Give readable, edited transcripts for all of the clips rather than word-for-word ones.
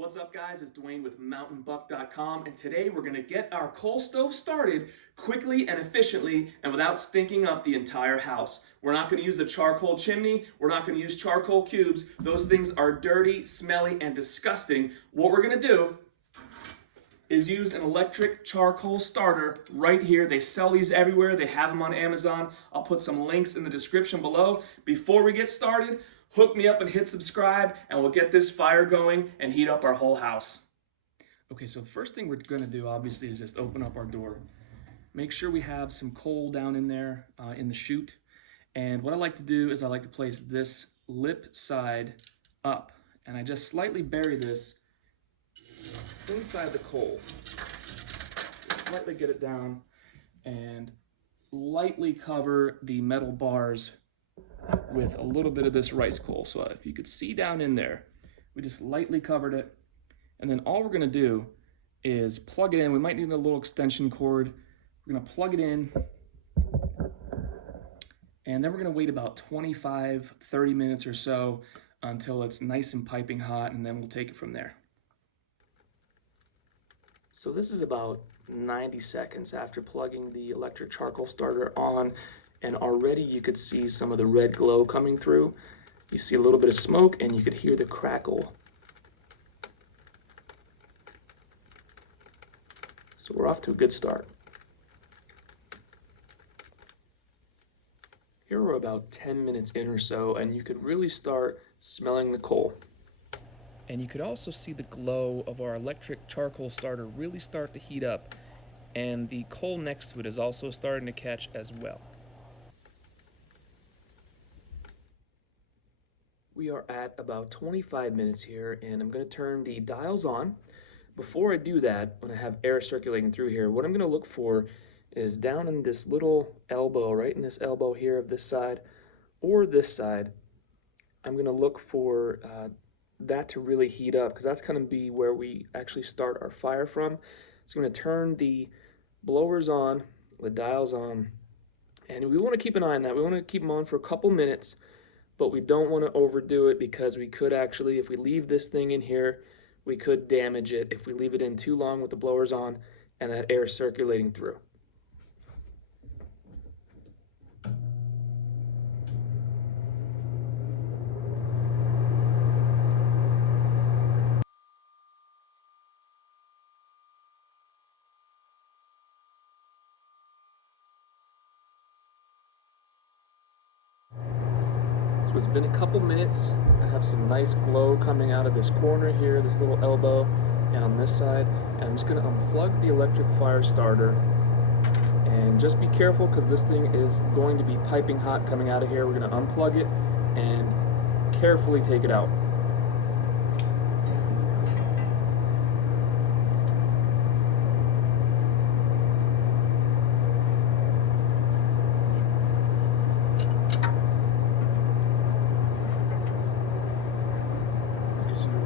What's up guys, it's Dwayne with mountainbuck.com, and today we're going to get our coal stove started quickly and efficiently and without stinking up the entire house. We're not going to use the charcoal chimney, we're not going to use charcoal cubes. Those things are dirty, smelly, and disgusting. What we're going to do is use an electric charcoal starter right here. They sell these everywhere, they have them on Amazon. I'll put some links in the description below. Before we get started, hook me up and hit subscribe, and we'll get this fire going and heat up our whole house. Okay, so the first thing we're gonna do, obviously, is just open up our door. Make sure we have some coal down in there in the chute. And what I like to do is I like to place this lip side up, and I just slightly bury this inside the coal. Just slightly get it down and lightly cover the metal bars with a little bit of this rice coal. So if you could see down in there, we just lightly covered it. And then all we're gonna do is plug it in. We might need a little extension cord. We're gonna plug it in, and then we're gonna wait about 25, 30 minutes or so until it's nice and piping hot, and then we'll take it from there. So this is about 90 seconds after plugging the electric charcoal starter on, and already you could see some of the red glow coming through. You see a little bit of smoke, and you could hear the crackle. So we're off to a good start. Here we're about 10 minutes in or so, and you could really start smelling the coal. And you could also see the glow of our electric charcoal starter really start to heat up, and the coal next to it is also starting to catch as well. We are at about 25 minutes here, and I'm going to turn the dials on. Before I do that, when I have air circulating through here, what I'm going to look for is down in this little elbow, right in this elbow here of this side or this side. I'm going to look for that to really heat up, because that's going to be where we actually start our fire from. So I'm going to turn the blowers on, the dials on, and we want to keep an eye on that. We want to keep them on for a couple minutes, but we don't want to overdo it, because we could actually, if we leave this thing in here, we could damage it if we leave it in too long with the blowers on and that air circulating through. So it's been a couple minutes. I have some nice glow coming out of this corner here, this little elbow, and on this side. And I'm just gonna unplug the electric fire starter. And just be careful, because this thing is going to be piping hot coming out of here. We're gonna unplug it and carefully take it out.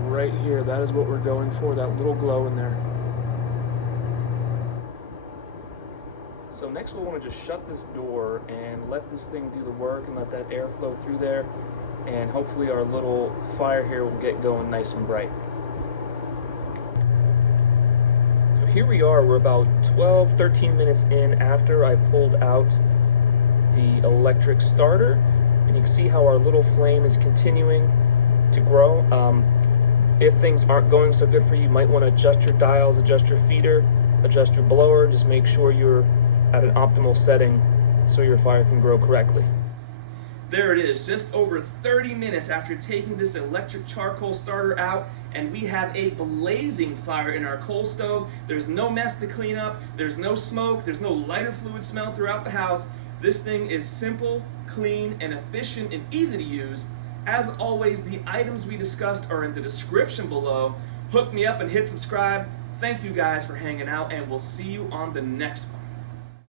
Right here, that is what we're going for, that little glow in there. So next we'll want to just shut this door and let this thing do the work and let that air flow through there, and hopefully our little fire here will get going nice and bright. So here we are, we're about 12-13 minutes in after I pulled out the electric starter, and you can see how our little flame is continuing to grow. If things aren't going so good for you, you might want to adjust your dials, adjust your feeder, adjust your blower, just make sure you're at an optimal setting so your fire can grow correctly. There it is, just over 30 minutes after taking this electric charcoal starter out, and we have a blazing fire in our coal stove. There's no mess to clean up, there's no smoke, there's no lighter fluid smell throughout the house. This thing is simple, clean, and efficient and easy to use. As always, the items we discussed are in the description below. Hook me up and hit subscribe. Thank you guys for hanging out, and we'll see you on the next one.